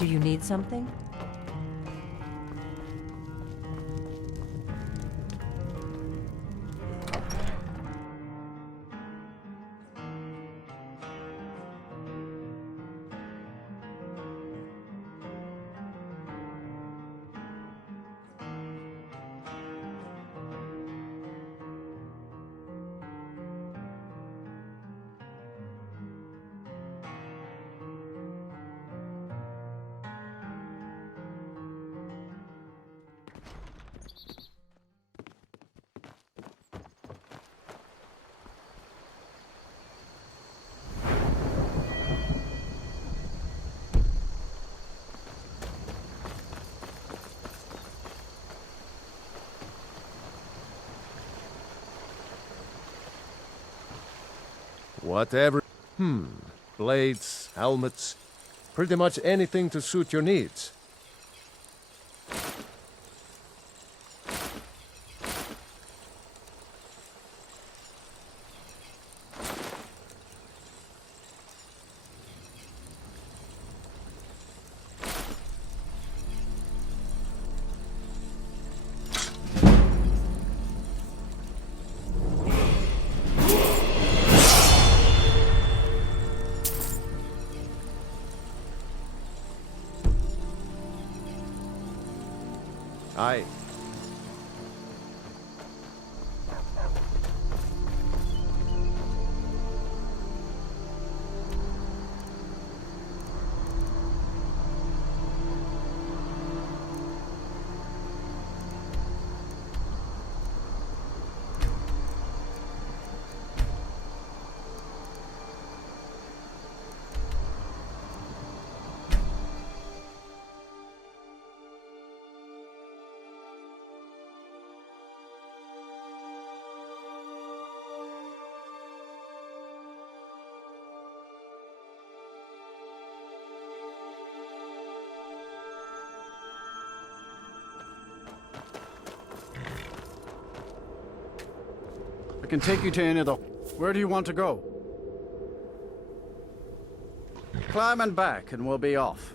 Do you need something? Whatever. Blades, helmets, pretty much anything to suit your needs. Aye. I can take you to any of the... Where do you want to go? Climb and back, and we'll be off.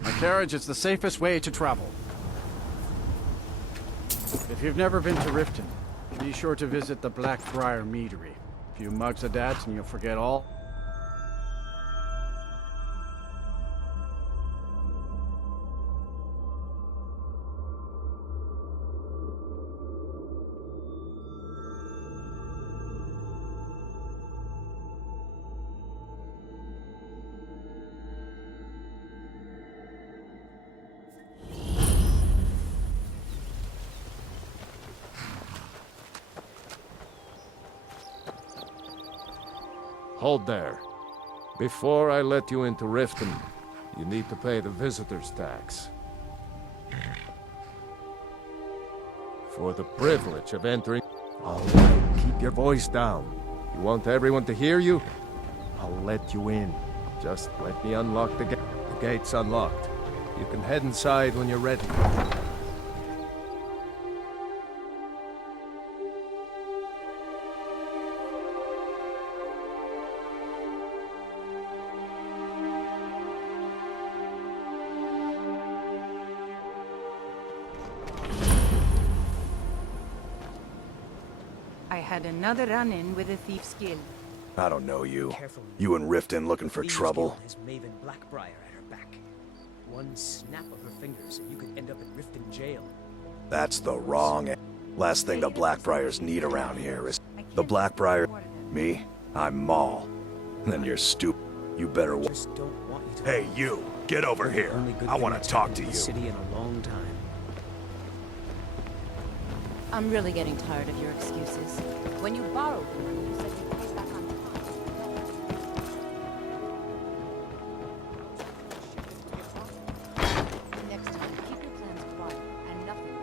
My carriage is the safest way to travel. If you've never been to Riften, be sure to visit the Blackbriar Meadery. A few mugs of that, and you'll forget all. Hold there. Before I let you into Riften, you need to pay the visitor's tax. For the privilege of entering... All right, keep your voice down. You want everyone to hear you? I'll let you in. Just let me unlock the gate. The gate's unlocked. You can head inside when you're ready. I had another run-in with a thief's guild. I don't know you. You and Riften looking for trouble? Has Maven Blackbriar at her back. One snap of her fingers and you could end up in Riften jail. That's the wrong... Last thing the Blackbriars need around here is... The Blackbriar... Me? I'm Maul. Then you're stupid. You better... Just don't want you to... Hey, you! Get over here! I want to talk to you. City in a long time. I'm really getting tired of your excuses. When you borrowed the money, you said you'd pay it back on time. Next time, keep your plans quiet and nothing.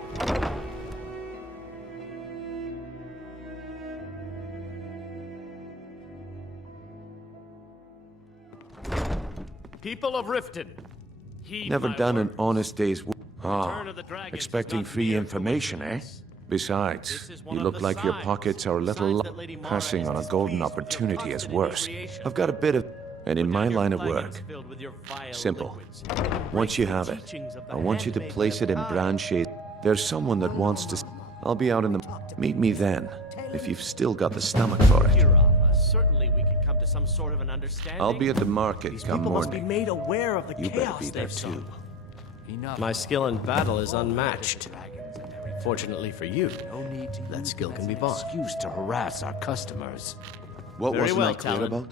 People of Riften, Never done an honest day's work. Expecting free information, eh? Besides, you look like your pockets are a little passing on a golden opportunity is worse. I've got a bit of... And in my line of work, with your vile Simple. liquids. Once you have it, I want you to place it in Branch's. There's someone that wants to... I'll be out in the... Meet me then, if you've still got the stomach for it. Certainly we can come to some sort of an understanding. I'll be at the market These come people must be morning. made aware of the You better chaos be there they've too. sowed. My skill in battle is unmatched. Fortunately for you, that skill can be bought. Excuse to harass our customers. What Very wasn't well, I clear Talon. about?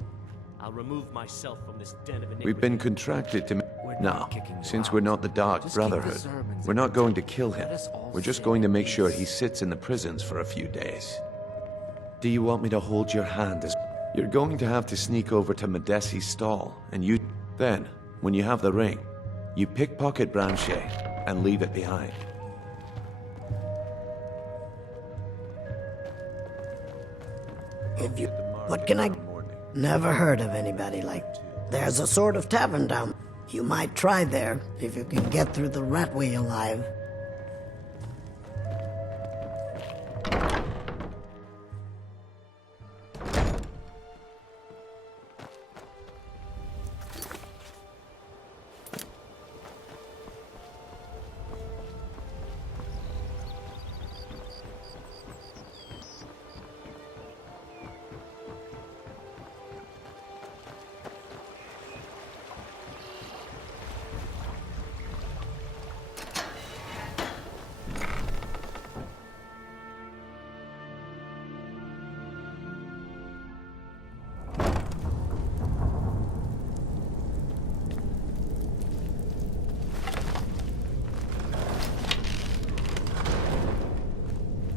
I'll remove myself from this den of iniquity. We've been contracted to... Now, since we're not the Dark Just keep the Brotherhood, sermons we're not going to kill him. Let us all We're just sit going to in make sure peace. he sits in the prisons for a few days. Do you want me to hold your hand as... You're going to have to sneak over to Medesi's stall, and you... Then, when you have the ring, you pickpocket Branche and leave it behind. If you... What can I... Never heard of anybody like... There's a sort of tavern down... You might try there, if you can get through the Ratway alive.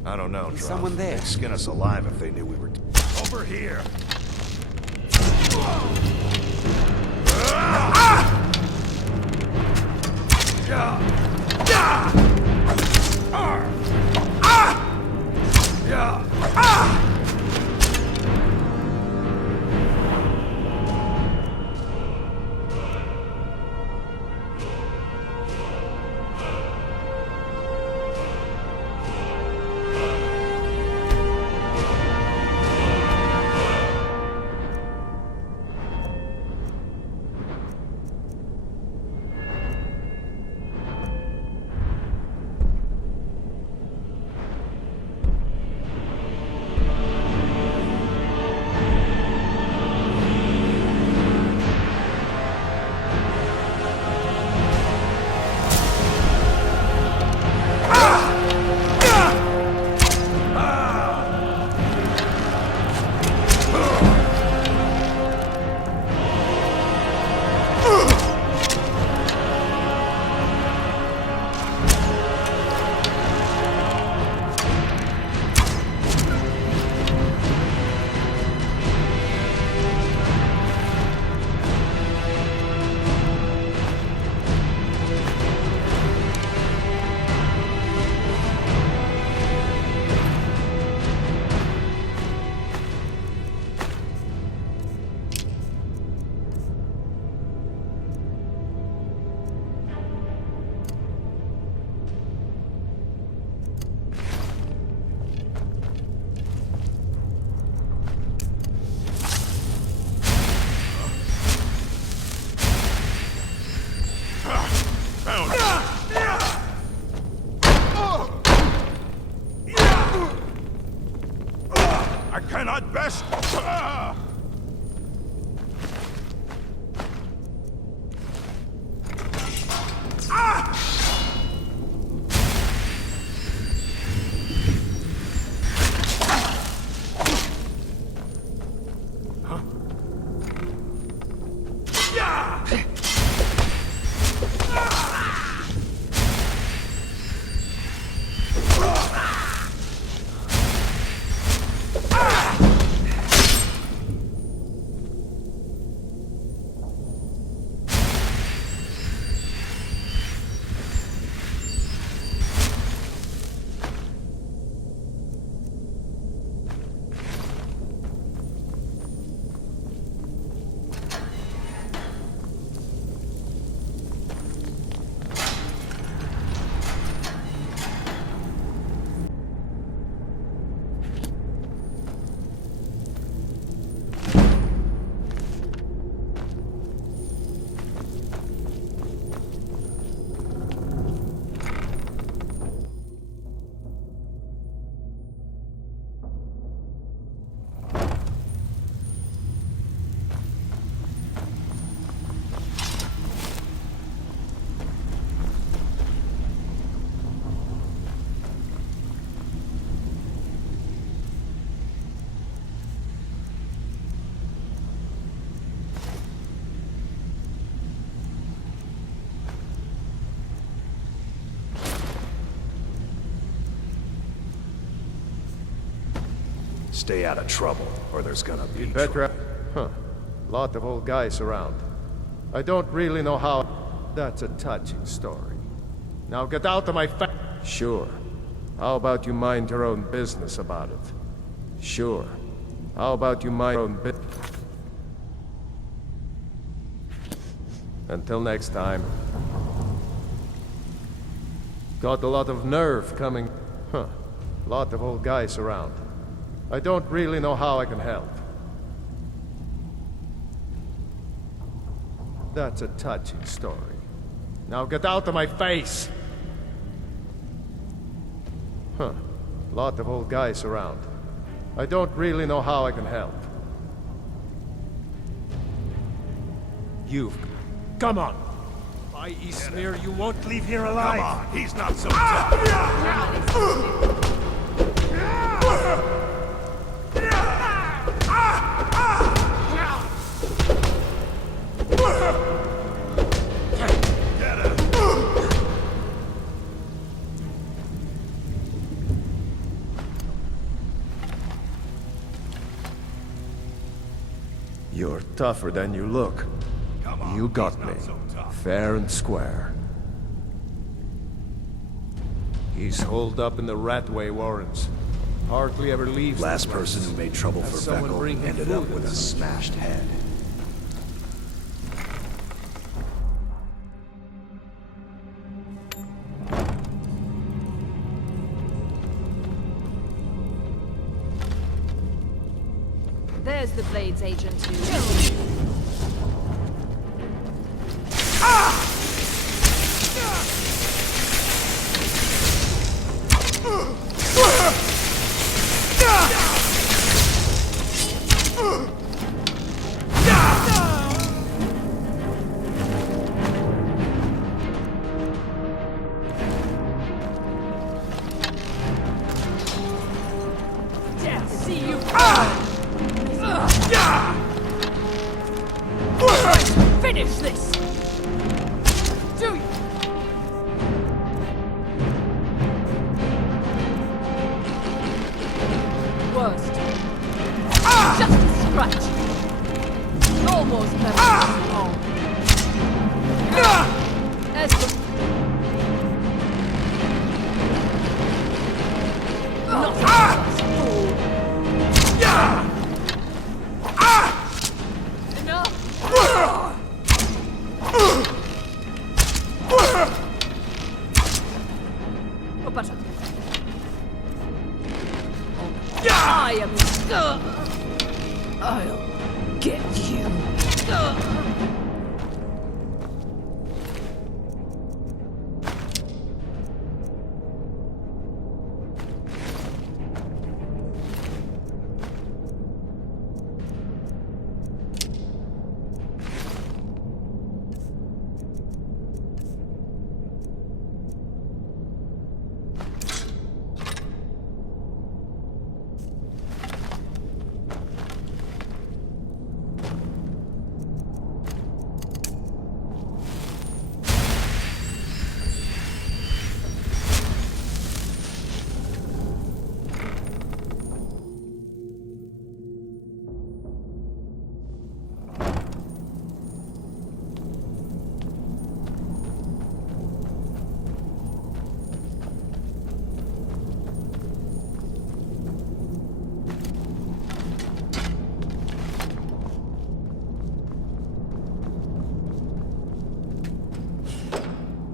I don't know, Is Drow. someone there? They'd skin us alive if they knew we were... Over here! I cannot best... Stay out of trouble, or there's gonna be You'd better... trouble. Huh. Lot of old guys around. I don't really know how... That's a touching story. Now get out of my fa... Sure. How about you mind your own business about it? Sure. How about you mind your own business? Until next time. Got a lot of nerve coming. Huh. Lot of old guys around. I don't really know how I can help. That's a touching story. Now get out of my face! Huh. Lot of old guys around. I don't really know how I can help. You've... Come on! By Eastmere, you won't leave here alive! Come on, he's not so tough! You're tougher than you look. You got me. Fair and square. He's holed up in the Ratway Warrens. Hardly ever leaves. Last person who made trouble for Beckel ended up with a smashed head. There's the Blades agent who... Finish this! Do you? Worst. Just a scratch. Almost perfect. As the... Not a fool. Enough. But I am... I'll get you.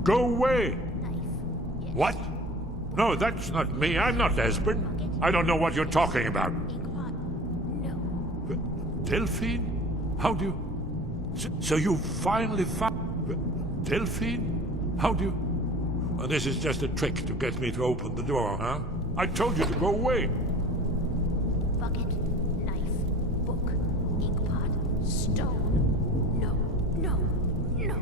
Go away! What? No, that's not me. I'm not Esbern. I don't know what you're talking about. Delphine? How do you... So you finally found... Delphine? How do you... Oh, this is just a trick to get me to open the door, huh? I told you to go away. Bucket, knife, book, inkpot, stone. No, no, no.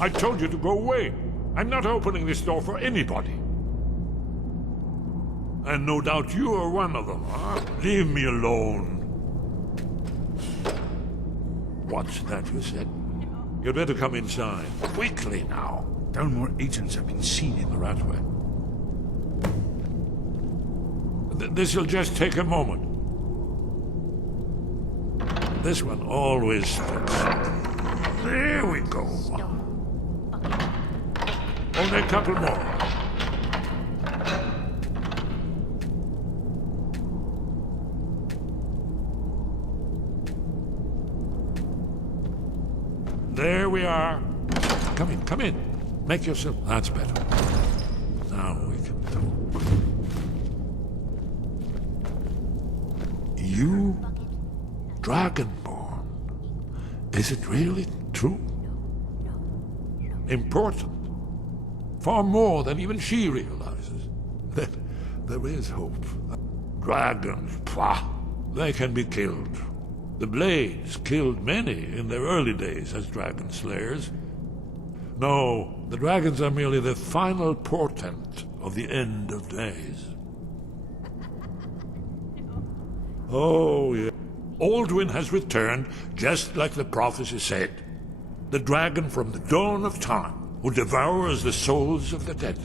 I told you to go away. I'm not opening this door for anybody. And no doubt you are one of them, huh? Leave me alone. What's that you said? You'd better come inside. Quickly now. Dalmor agents have been seen in the Ratway. This'll just take a moment. This one always sticks. There we go. Only a couple more. There we are. Come in, come in. Make yourself... That's better. Now we can talk. You... Dragonborn. Is it really true? Important. Far more than even she realizes. That there is hope. Dragons, pah! They can be killed. The Blades killed many in their early days as dragon slayers. No, the dragons are merely the final portent of the end of days. Oh, yeah. Alduin has returned, just like the prophecy said. The dragon from the dawn of time, who devours the souls of the dead.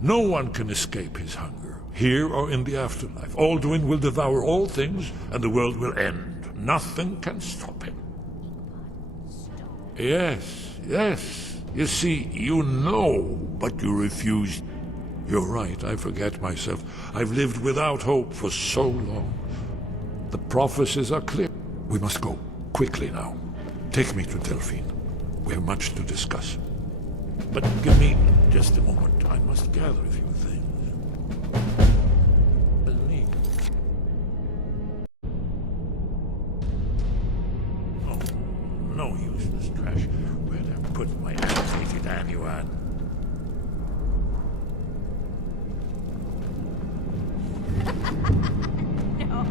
No one can escape his hunger, here or in the afterlife. Alduin will devour all things, and the world will end. Nothing can stop him. Yes, yes. You see, you know, but you refuse. You're right, I forget myself. I've lived without hope for so long. The prophecies are clear. We must go, quickly now. Take me to Delphine. We have much to discuss. But give me just a moment. I must gather a few things. Believe. Oh, no useless trash. Where'd I put my annotated annuan? No,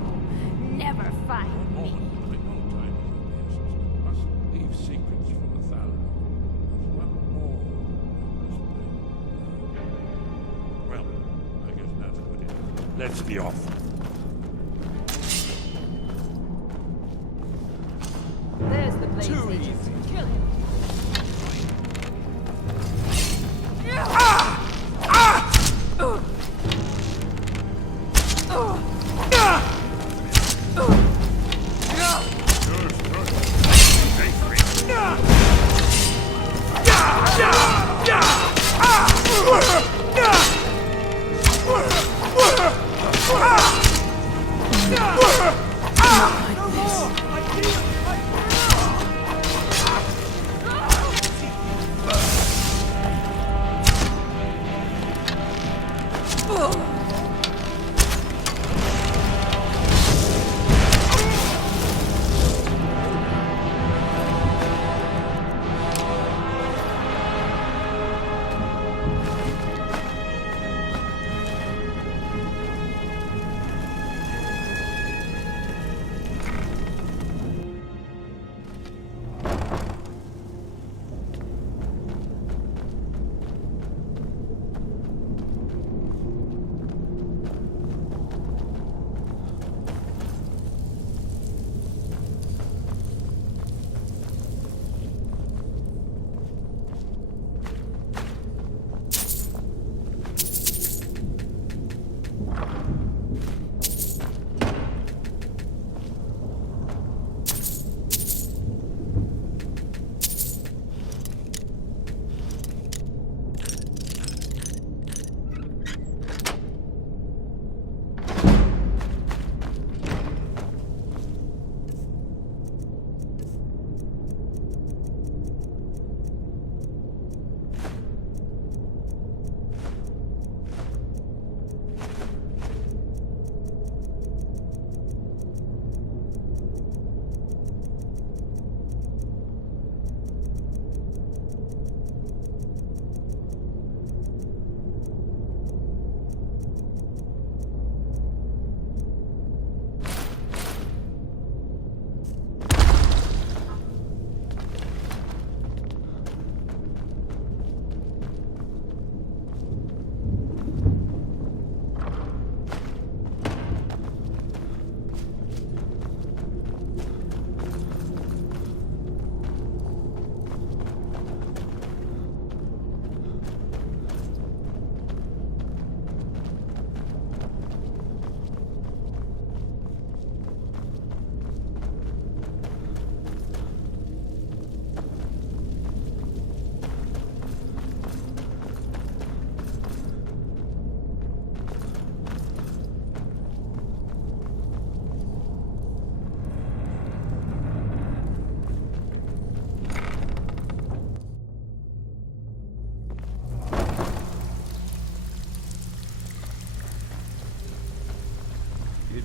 never find me. Leave secrets for the Thalmor. There's one more in this place. Well, I guess that's good enough. Let's be off. There's the Blaze agent. Kill him.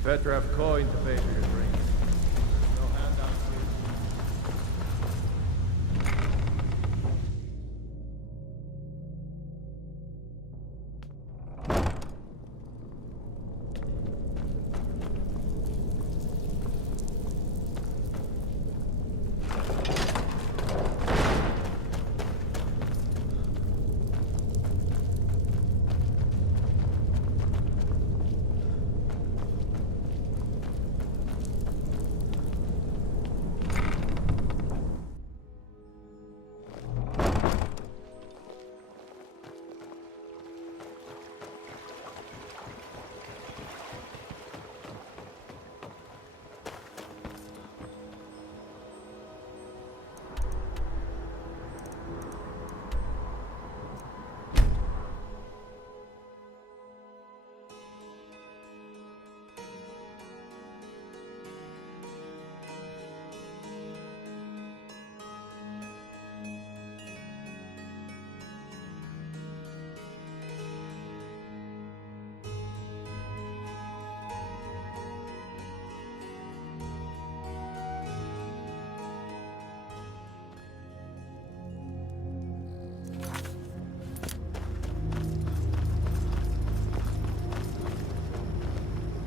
better have coin to pay for your drink. No handouts here.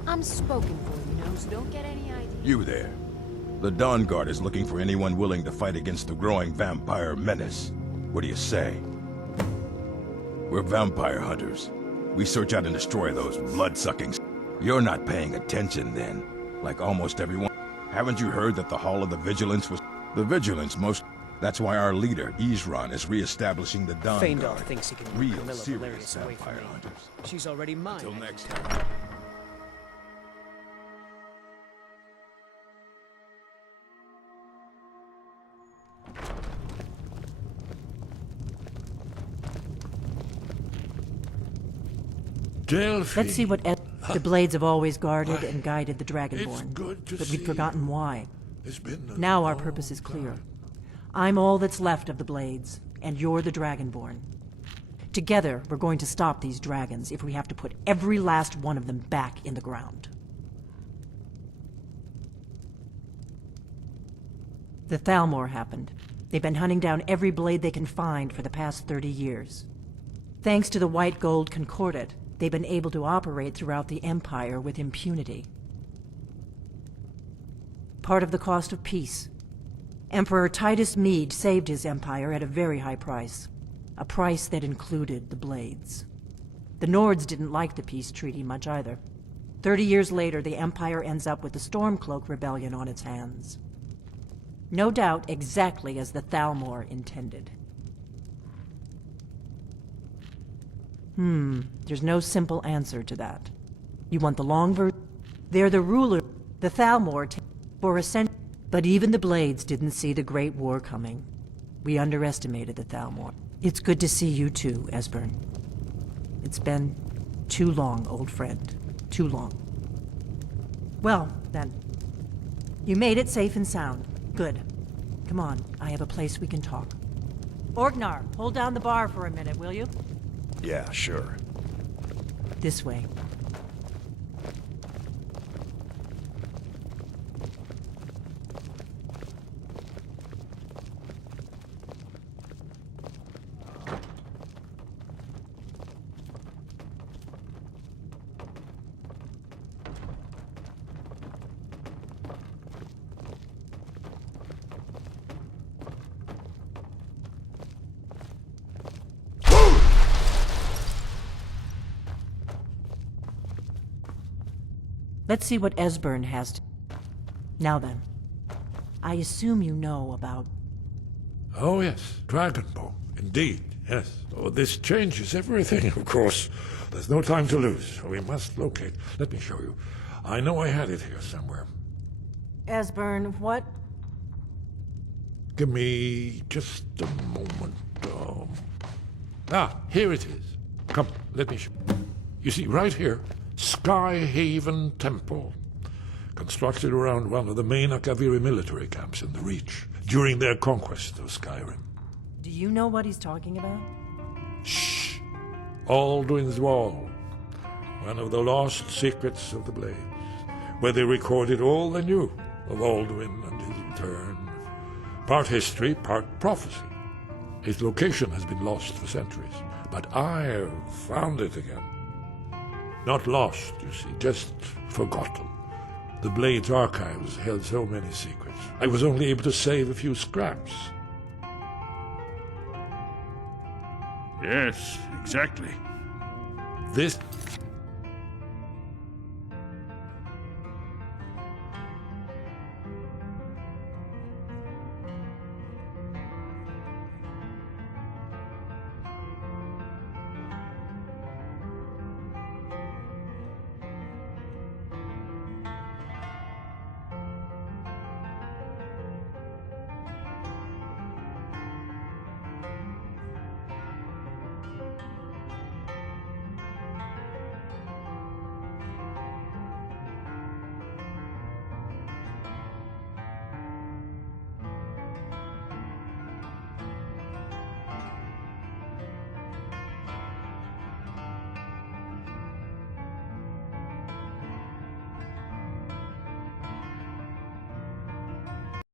I'm spoken for, you know, so don't get any ideas. You there. The Dawn Guard is looking for anyone willing to fight against the growing vampire menace. What do you say? We're vampire hunters. We search out and destroy those blood-sucking... You're not paying attention, then. Like almost everyone. Haven't you heard that the Hall of the Vigilance was... The Vigilance most... That's why our leader, Isran, is re-establishing the Dawn Feindor Guard. thinks he can Real keep Camilla serious Valerius away from vampire me. hunters. She's already mine. Until I next can tell. time. Delphi. Let's see what the Blades have always guarded and guided the It's Dragonborn. good to But see we'd forgotten why. It's been a Now our long purpose is clear. time. I'm all that's left of the Blades, and you're the Dragonborn. Together, we're going to stop these dragons if we have to put every last one of them back in the ground. The Thalmor happened. They've been hunting down every blade they can find for the past 30 years. Thanks to the White Gold Concordat, they've been able to operate throughout the Empire with impunity. Part of the cost of peace. Emperor Titus Mede saved his empire at a very high price. A price that included the Blades. The Nords didn't like the peace treaty much either. 30 years later, the Empire ends up with the Stormcloak Rebellion on its hands. No doubt exactly as the Thalmor intended. There's no simple answer to that. You want the long version? They're the ruler, the Thalmor, for a century. But even the Blades didn't see the Great War coming. We underestimated the Thalmor. It's good to see you too, Esbern. It's been too long, old friend. Too long. Well, then. You made it safe and sound. Good. Come on, I have a place we can talk. Orgnar, hold down the bar for a minute, will you? Yeah, sure. This way. Let's see what Esbern has to... Now then, I assume you know about... Oh, yes. Dragonborn. Indeed, yes. Oh, this changes everything, of course. There's no time to lose. We must locate. Let me show you. I know I had it here somewhere. Esbern, what? Give me just a moment. Here it is. Come, let me show you. You see, right here, Skyhaven Temple. Constructed around one of the main Arquearia military camps in the Reach during their conquest of Skyrim. Do you know what he's talking about? Shh! Alduin's Wall. One of the lost secrets of the Blades. where they recorded all they knew of Alduin and his return. Part history, part prophecy. His location has been lost for centuries, but I have found it again. Not lost, you see, just forgotten. The Blade's archives held so many secrets. I was only able to save a few scraps. Yes, exactly. This